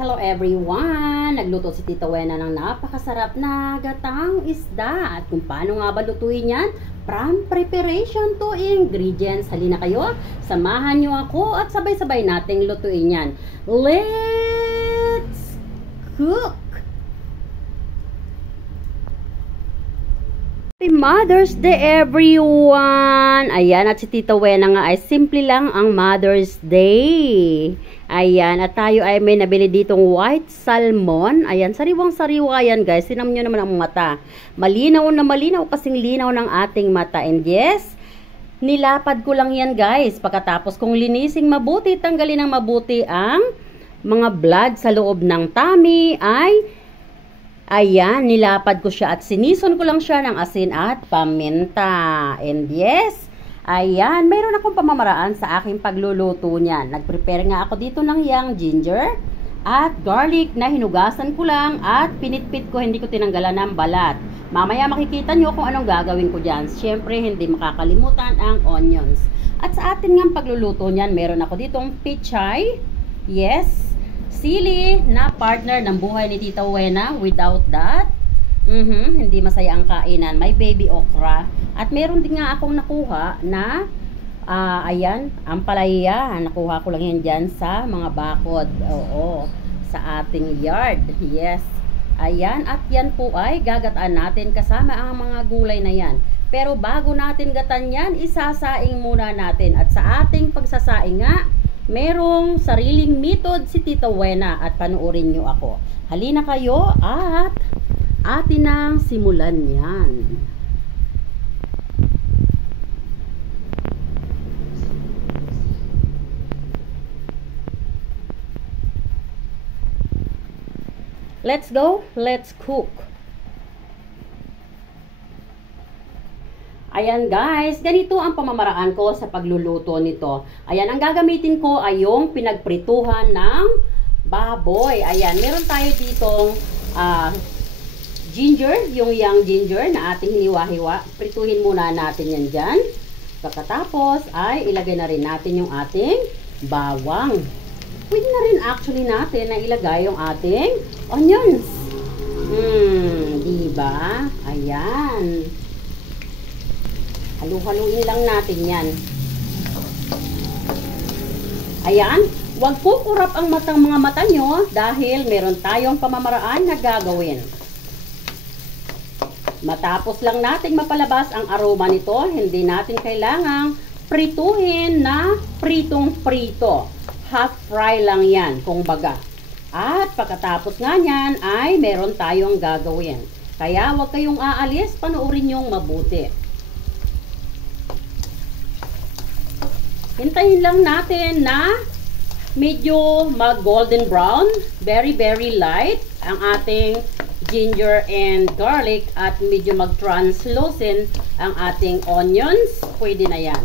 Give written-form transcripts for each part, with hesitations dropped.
Hello everyone! Nagluto si Tita Wena ng napakasarap na gatang isda. At kung paano nga ba lutuin yan? From preparation to ingredients. Halina kayo, samahan nyo ako at sabay-sabay nating lutuin yan. Let's cook! Happy Mother's Day everyone! Ayan, at si Tita Wena nga ay simple lang ang Mother's Day. Ayan, at tayo ay may nabili ditong white salmon. Ayan, sariwang-sariwa yan guys. Tinan nyo naman ang mata. Malinaw na malinaw, kasing linaw ng ating mata. And yes, nilapad ko lang yan guys. Pagkatapos kung linising mabuti, tanggalin ng mabuti ang mga blood sa loob ng tummy ay ayan, nilapad ko siya at sinison ko lang siya ng asin at paminta. And yes, ayan, mayroon akong pamamaraan sa aking pagluluto niyan. Nag-prepare nga ako dito ng yang ginger at garlic na hinugasan ko lang at pinitpit ko, hindi ko tinanggalan ng balat. Mamaya makikita nyo kung anong gagawin ko dyan. Siyempre, hindi makakalimutan ang onions. At sa atin nga pagluluto niyan, meron ako ditong pichay. Yes, sili na partner ng buhay ni Tita Wena. Without that, hindi masaya ang kainan. May baby okra. At meron din nga akong nakuha na ayan, ampalaya. Nakuha ko lang yan dyan sa mga bakod. Oo, sa ating yard. Yes. Ayan, at yan po ay gagataan natin kasama ang mga gulay na yan. Pero bago natin gatan yan, isasaing muna natin. At sa ating pagsasaing nga, merong sariling method si Tita Wena at panuorin nyo ako. Halina kayo at atin nang simulan yan. Let's go, let's cook. Ayan guys, ganito ang pamamaraan ko sa pagluluto nito. Ayan, ang gagamitin ko ay yung pinagprituhan ng baboy. Ayan, meron tayo ditong ginger, yung young ginger na ating hiniwa-hiwa. Prituhin muna natin yan dyan. Pagkatapos ay ilagay na rin natin yung ating bawang. Pwede na rin actually natin na ilagay yung ating onions. Diba? Ayan. Halu-haluin lang natin yan. Ayan. Huwag kukurap ang mga mata nyo dahil meron tayong pamamaraan na gagawin. Matapos lang natin mapalabas ang aroma nito, hindi natin kailangang prituhin na pritong-prito. Half fry lang yan, kung baga. At pagkatapos nga yan ay meron tayong gagawin. Kaya huwag kayong aalis, panoorin nyong mabuti. Hintayin lang natin na medyo mag-golden brown, very light ang ating ginger and garlic at medyo mag-translucent ang ating onions. Pwede na yan.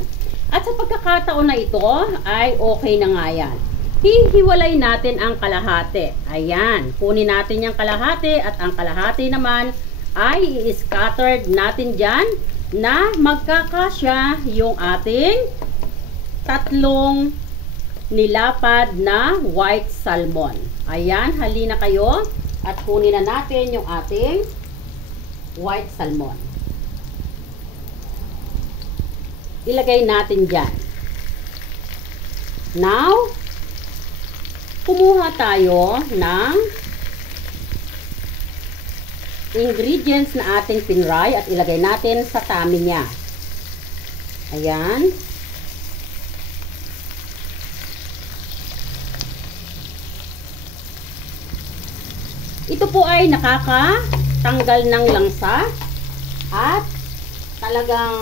At sa pagkakataon na ito ay okay na nga yan. Hihiwalay natin ang kalahati. Ayan, kunin natin yung kalahati at ang kalahati naman ay i-scattered natin dyan na magkakasya yung ating tatlong nilapad na white salmon. Ayan, halina kayo at kunin na natin yung ating white salmon. Ilagay natin dyan. Now, kumuha tayo ng ingredients na ating pinray at ilagay natin sa tummy niya. Ayan. Ito po ay nakakatanggal ng langsa at talagang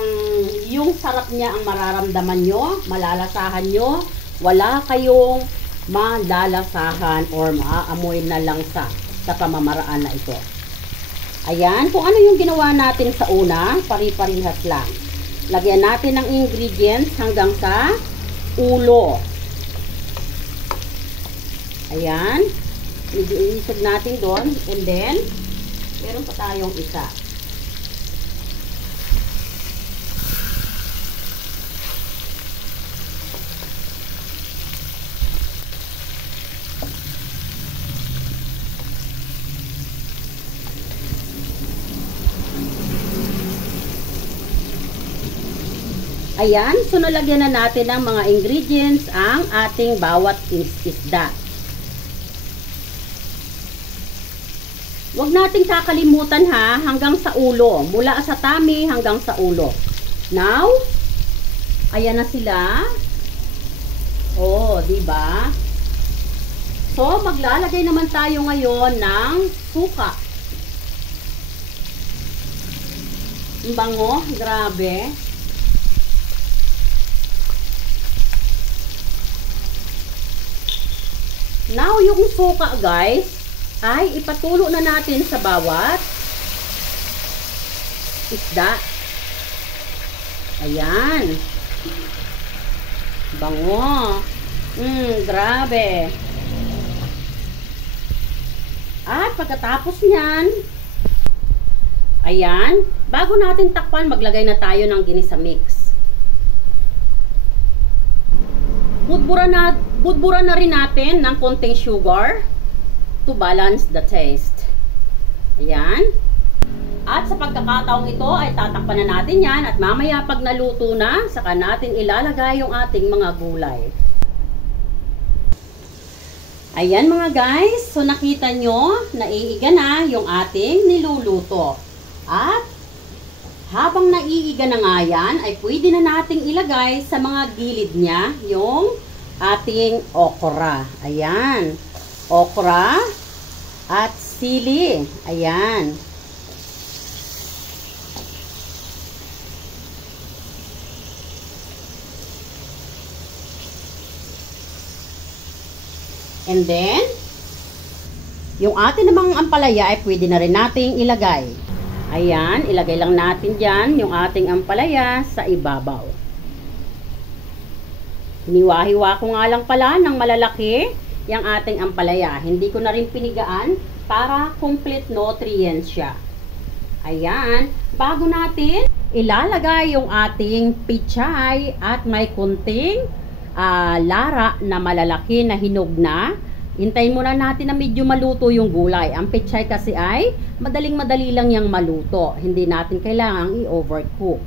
yung sarap niya ang mararamdaman nyo, malalasahan nyo, wala kayong malalasahan or maaamoy na langsa sa pamamaraan na ito. Ayan, kung ano yung ginawa natin sa una, pari-parihas lang. Lagyan natin ng ingredients hanggang sa ulo. Ayan, medyo inisog natin doon and then meron pa tayong isa. Ayan, so nalagyan na natin ng mga ingredients ang ating bawat isda. Huwag nating kakalimutan ha, hanggang sa ulo. Mula sa tummy hanggang sa ulo. Now, ayan na sila. Oh, diba? So, maglalagay naman tayo ngayon ng suka. Ang bango, grabe. Now, yung suka guys, ay ipatulo na natin sa bawat isda. Ayan. Bango. Grabe. At pagkatapos niyan, ayan, bago natin takpan, maglagay na tayo ng ginisa mix. Budbura na rin natin ng konting sugar to balance the taste. Ayan. At sa pagkakataong ito ay tatakpan na natin yan at mamaya pag naluto na, saka natin ilalagay yung ating mga gulay. Ayan mga guys, so nakita nyo, naiiga na yung ating niluluto. At habang naiiga na nga yan, ay pwede na nating ilagay sa mga gilid niya yung ating okra. Ayan. Okra at sili. Ayan. And then, yung atin namang ampalaya ay pwede na rin nating ilagay. Ayan, ilagay lang natin dyan yung ating ampalaya sa ibabaw. Hiniwa-hiwa ko nga lang pala ng malalaki yung ating ampalaya. Hindi ko na rin pinigaan para complete nutrients siya. Ayan, bago natin ilalagay yung ating pichay at may kunting lara na malalaki na hinog na. Hintayin muna natin na medyo maluto yung gulay. Ang pechay kasi ay madaling-madali lang yung maluto. Hindi natin kailangang i-overcook.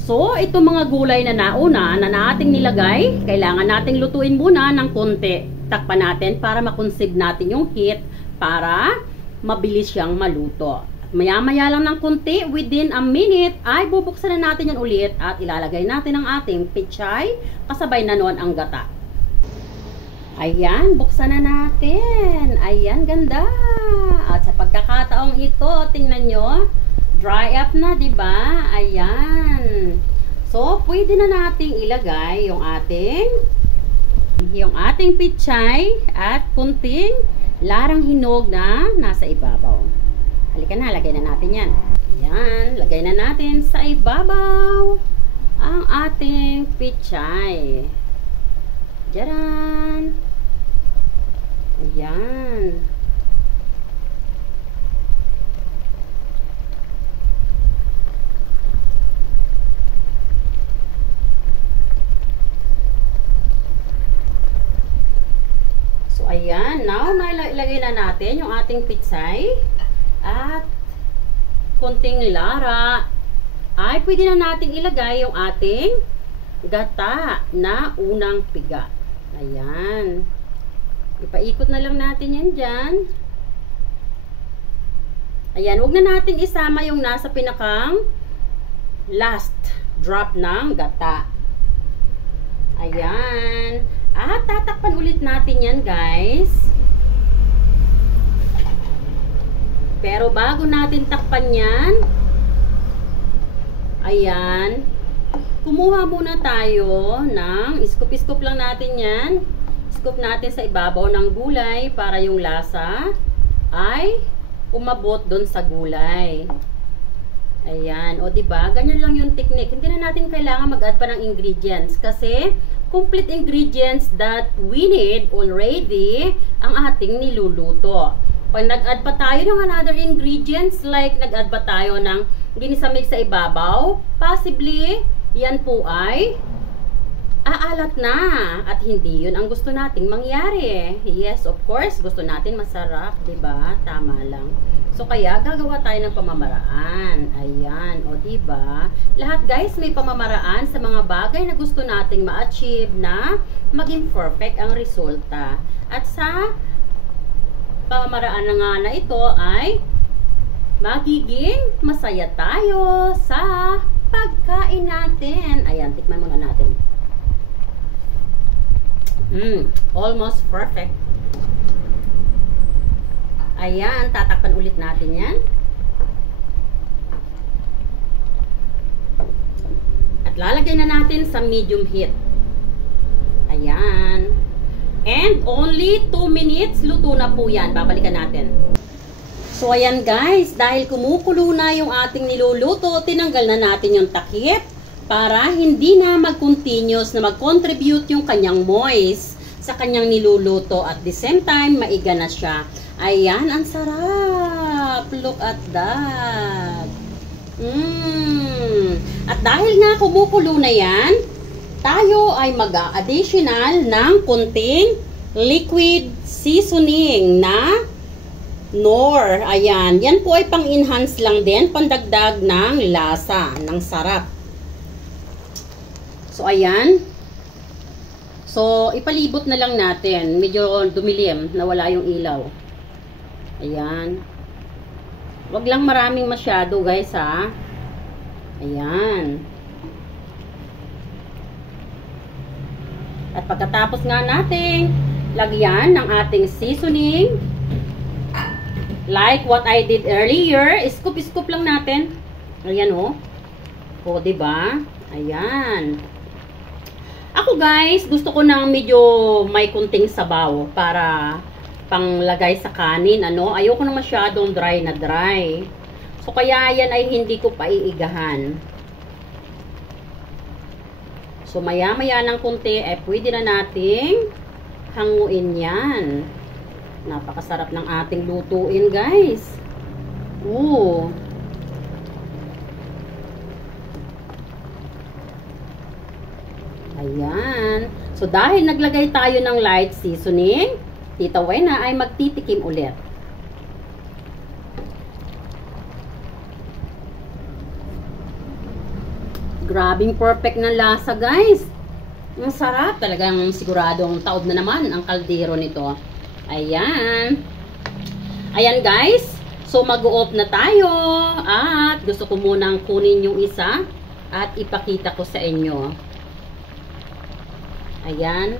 So, itong mga gulay na nauna na nating nilagay, kailangan nating lutuin muna ng konti. Takpan natin para makonsave natin yung heat para mabilis siyang maluto. At maya-maya lang ng konti, within a minute, ay bubuksan na natin yan ulit at ilalagay natin ang ating pechay, kasabay na noon ang gata. Ayan, buksan na natin. Ayan, ganda. At sa pagkakataong ito, tingnan nyo, dry up na, diba? Ayan. So, pwede na nating ilagay yung ating pechay at kunting larang hinog na nasa ibabaw. Halika na, lagay na natin yan. Ayan, lagay na natin sa ibabaw ang ating pechay. Diyan. Ayan. So, ayan. Now, ilagay na natin yung ating pechay at konting lara. Ay, pwede na nating ilagay yung ating gata na unang piga. Ayan. Ipaikot na lang natin yan dyan. Ayan, huwag na natin isama yung nasa pinakang last drop ng gata. Ayan. At tatakpan ulit natin yan, guys. Pero bago natin takpan yan, ayan, kumuha muna tayo ng scoop-scoop lang natin yan. Scoop natin sa ibabaw ng gulay para yung lasa ay umabot doon sa gulay. Ayan, o diba? Ganyan lang yung technique. Hindi na natin kailangan mag-add pa ng ingredients kasi complete ingredients that we need already ang ating niluluto. Pag nag-add pa tayo ng another ingredients, like nag-add pa tayo ng ginisa mix sa ibabaw, possibly yan po ay aalat na. At hindi yun ang gusto nating mangyari. Yes, of course, gusto natin masarap, 'di ba? Tama lang. So, kaya gagawa tayo ng pamamaraan. Ayan, o 'di ba? Lahat guys, may pamamaraan sa mga bagay na gusto nating ma-achieve na maging perfect ang resulta. At sa pamamaraan na nga na ito ay magiging masaya tayo sa pagkain natin. Ayan, tikman muna natin. Almost perfect. Ayan, tatakpan ulit natin yan. At lalagay na natin sa medium heat. Ayan. And only 2 minutes, luto na po yan. Babalikan natin. So, ayan guys, dahil kumukulo na yung ating niluluto, tinanggal na natin yung takip para hindi na mag-continuous na mag-contribute yung kanyang moist sa kanyang niluluto. At the same time, maiga na siya. Ayan, ang sarap. Look at that. At dahil nga kumukulo na yan, tayo ay mag-additional ng kunting liquid seasoning na Knorr. Ayan. Yan po ay pang-enhance lang din, pandagdag ng lasa, ng sarap. So, ayan. So, ipalibot na lang natin. Medyo dumilim, nawala yung ilaw. Ayan. Wag lang maraming masyado, guys, ha. Ayan. At pagkatapos nga natin lagyan ng ating seasoning, like what I did earlier, scoop lang natin. Ayan, oh. O, diba? Ayan. Ako, guys, gusto ko ng medyo may kunting sabaw para panglagay sa kanin, ano. Ayoko na masyadong dry na dry. So, kaya yan ay hindi ko paiigahan. So, maya-maya ng kunti, pwede na nating hanguin yan. Napakasarap ng ating lutuin, guys. Ooh. Ayan. So, dahil naglagay tayo ng light seasoning, Tita Wena ay magtitikim ulit. Grabing perfect na lasa, guys. Ang sarap. Talagang siguradong taob na naman ang kaldero nito. Ayan. Ayan, guys. So, mag-o-off na tayo. At gusto ko munang kunin yung isa at ipakita ko sa inyo. Ayan.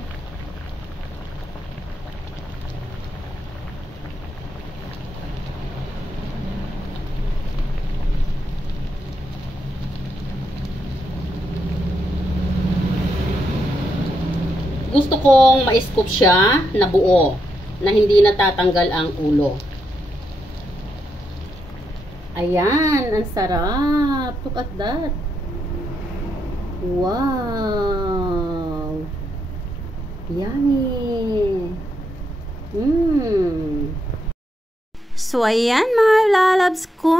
Gusto kong ma-scoop siya na buo, na hindi natatanggal ang ulo. Ayan, ang sarap. Look at that. Wow. Yummy. So, ayan mga lalabs ko.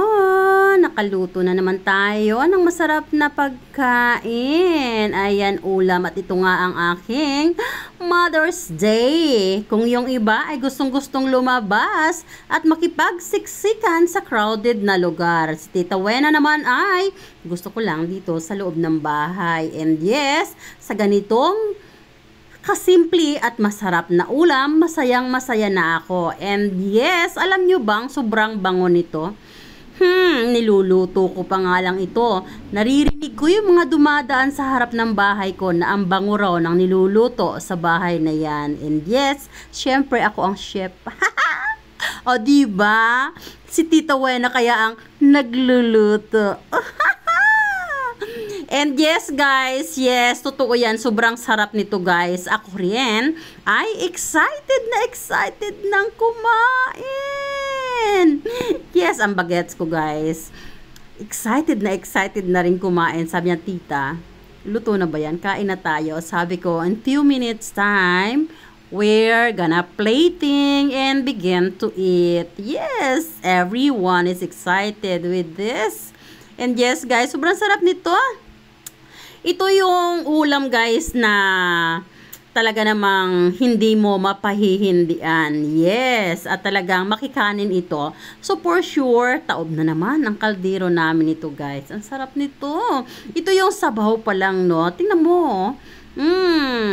Nakaluto na naman tayo ng masarap na pagkain. Ayan, ulam. At ito nga ang aking Mother's Day. Kung yung iba ay gustong-gustong lumabas at makipagsiksikan sa crowded na lugar. Si Tita Wena naman ay gusto ko lang dito sa loob ng bahay. And yes, sa ganitong kasimple at masarap na ulam, masayang-masaya na ako. And yes, alam nyo bang sobrang bango nito? Niluluto ko pa nga lang ito. Naririnig ko yung mga dumadaan sa harap ng bahay ko na ang bango raw ng niluluto sa bahay na yan. And yes, syempre ako ang chef. O diba? Si Tita Wena kaya ang nagluluto. And yes guys, yes, totoo yan, sobrang sarap nito guys. Ako rin ay excited ng kumain. Yes, ang bagets ko guys. Excited na rin kumain. Sabi niya, tita, luto na ba yan? Kain na tayo. Sabi ko, in few minutes time, we're gonna plating and begin to eat. Yes, everyone is excited with this. And yes guys, sobrang sarap nito. Ito yung ulam guys na talaga namang hindi mo mapahihindian. Yes, at talagang makikanin ito. So for sure, taob na naman ang kaldero namin ito guys. Ang sarap nito. Ito yung sabaw pa lang, no? Tingnan mo.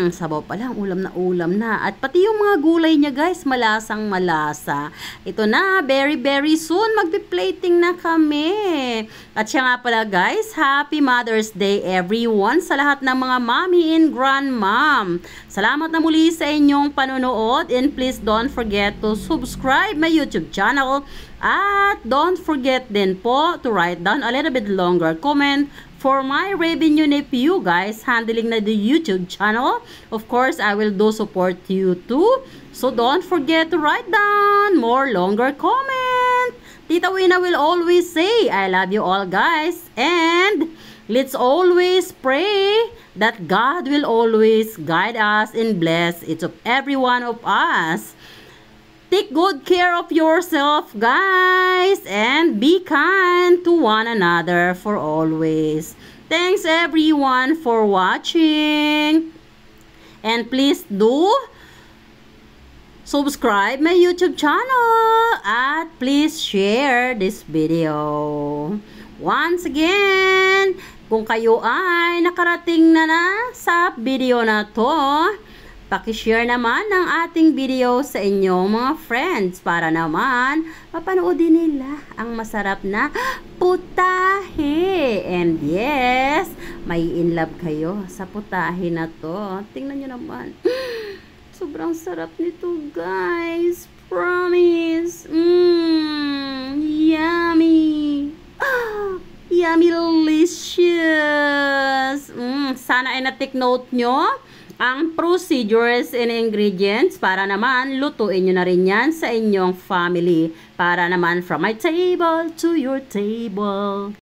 Sabaw pa lang, ulam na. At pati yung mga gulay niya guys, malasang malasa. Ito na, very soon, magpi-plating na kami. At siya nga pala guys, Happy Mother's Day everyone sa lahat ng mga mommy and grandmom. Salamat na muli sa inyong panonood and please don't forget to subscribe my YouTube channel. At don't forget din po to write down a little bit longer comment for my revenue nephew guys, handling na the YouTube channel. Of course, I will do support you too. So don't forget to write down more longer comment. Tita Wina will always say, I love you all guys. And let's always pray that God will always guide us and bless each of every one of us. Take good care of yourself, guys, and be kind to one another for always. Thanks, everyone, for watching. And please do subscribe my YouTube channel. And please share this video. Once again, kung kayo ay nakarating na sa video na to, paki-share naman ng ating video sa inyong mga friends para naman mapanoodin nila ang masarap na putahe. And yes, may in love kayo sa putahe na to. Tingnan nyo naman. Sobrang sarap nito guys. Promise. Yummy. Yummy delicious. Sana ay na-take note nyo ang procedures and ingredients para naman lutuin nyo na rin yan sa inyong family. Para naman from my table to your table.